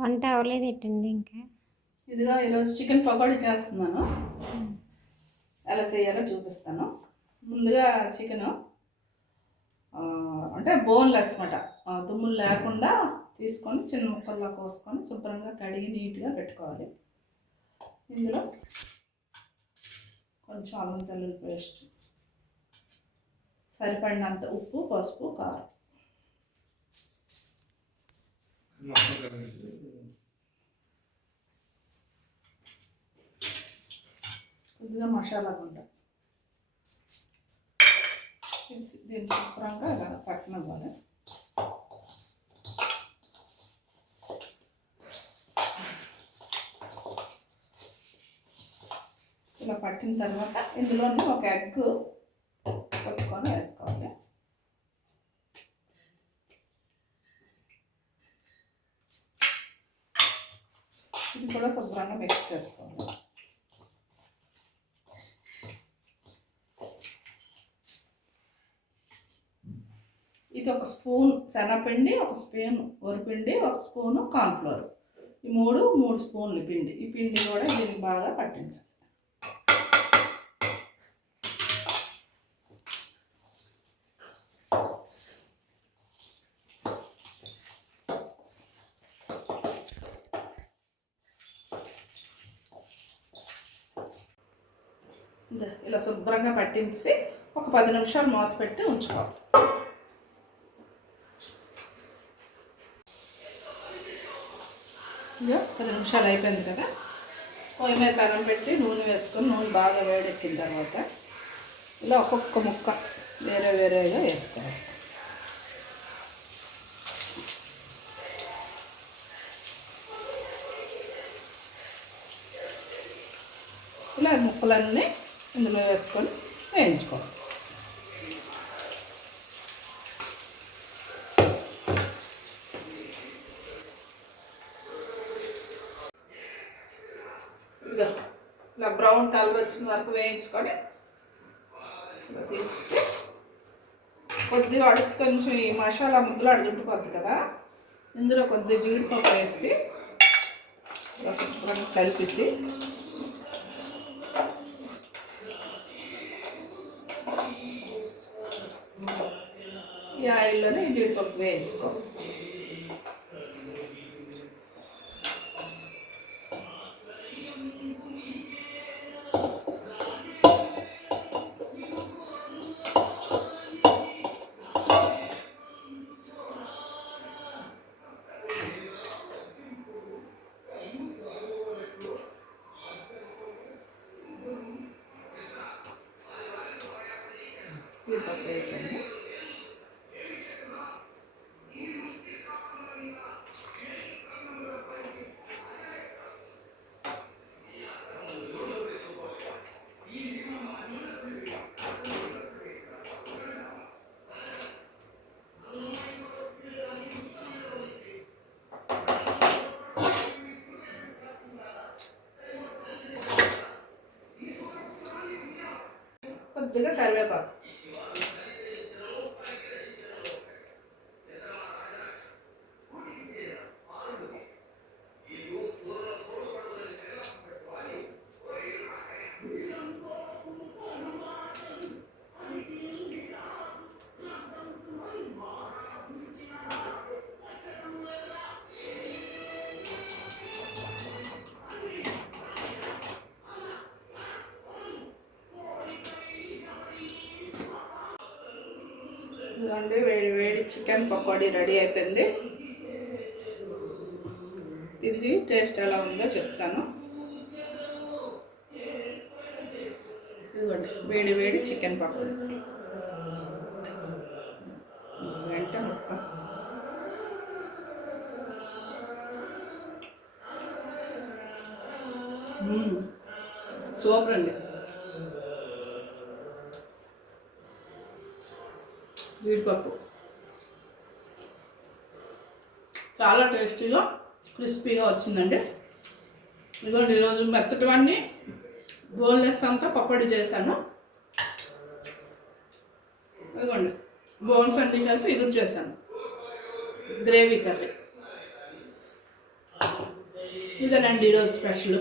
వంట అవ్వలేదు ఏంటండి ఇంకా. ఇదిగా ఈరోజు చికెన్ పకోడీ చేస్తున్నాను. ఎలా చేయాలో చూపిస్తాను. ముందుగా చికెను అంటే బోన్లెస్ మాట, దుమ్ములు లేకుండా తీసుకొని చిన్న ముక్కల్లో కోసుకొని శుభ్రంగా కడిగి నీట్గా పెట్టుకోవాలి. ఇందులో కొంచెం అల్లం వెల్లుల్లి పేస్ట్, సరిపడినంత ఉప్పు, పసుపు, కారం, కొద్దిగా మసాలా గుంట దీన్ని శుభ్రంగా ఇలా పట్టనివ్వాలి. ఇలా పట్టిన తర్వాత ఇందులోనే ఒక ఎగ్ కొట్టుకొని వేసుకోవాలి. ఇది కూడా శుభ్రంగా మిక్స్ చేసుకోవాలి. ఇది ఒక స్పూన్ శనగపిండి, ఒక స్పూన్ వరిపిండి, ఒక స్పూను కార్న్ఫ్లోర్, ఈ మూడు స్పూన్లు పిండి. ఈ పిండి కూడా దీనికి బాగా పట్టించాలి. ఇలా శుభ్రంగా పట్టించి ఒక 10 నిమిషాలు మూత పెట్టి ఉంచుకోవాలి. ఇంకా 10 నిమిషాలు అయిపోయింది కదా, పొయ్యి మీద పెనం పెట్టి నూనె వేసుకొని నూనె బాగా వేడెక్కిన తర్వాత ఇలా ఒక్కొక్క ముక్క వేరేగా వేసుకోవాలి. ఇలా ముక్కలన్నీ ఇందులో వేసుకొని వేయించుకోవాలి. ఇలా బ్రౌన్ కలర్ వచ్చిన వరకు వేయించుకొని ఇలా తీసి కొద్దిగా అడుగు కొంచెం ఈ మసాలా ముద్దలు అడుగుంటుపోద్ది కదా, ఇందులో కొద్దిగా జీడిపప్పు వేసి ఇలా శుభ్రంగా కలిపేసి ఈ ఆయిల్లోనే జీడిపప్పు వేయించుకోవాలి. జీడిపప్పు వేయండి. కొద్దిగా కరివేపాకు, ఇదిగోండి వేడి వేడి చికెన్ పకోడీ రెడీ అయిపోయింది. తిరిగి టేస్ట్ ఎలా ఉందో చెప్తాను. ఇదిగోండి వేడి వేడి చికెన్ పకోడీ, వెంట ముక్క, సూపర్ అండి. జీడిపప్పు చాలా టేస్టీగా క్రిస్పీగా వచ్చిందండి. ఇదిగోండి ఈరోజు మెత్తటివన్నీ బోన్లెస్ అంతా పకోడీ చేశాను. ఇదిగోండి బోన్స్ అన్నీ కలిపి ఎదురు చేశాను, గ్రేవీ కర్రీ. ఇదేనండి ఈరోజు స్పెషల్.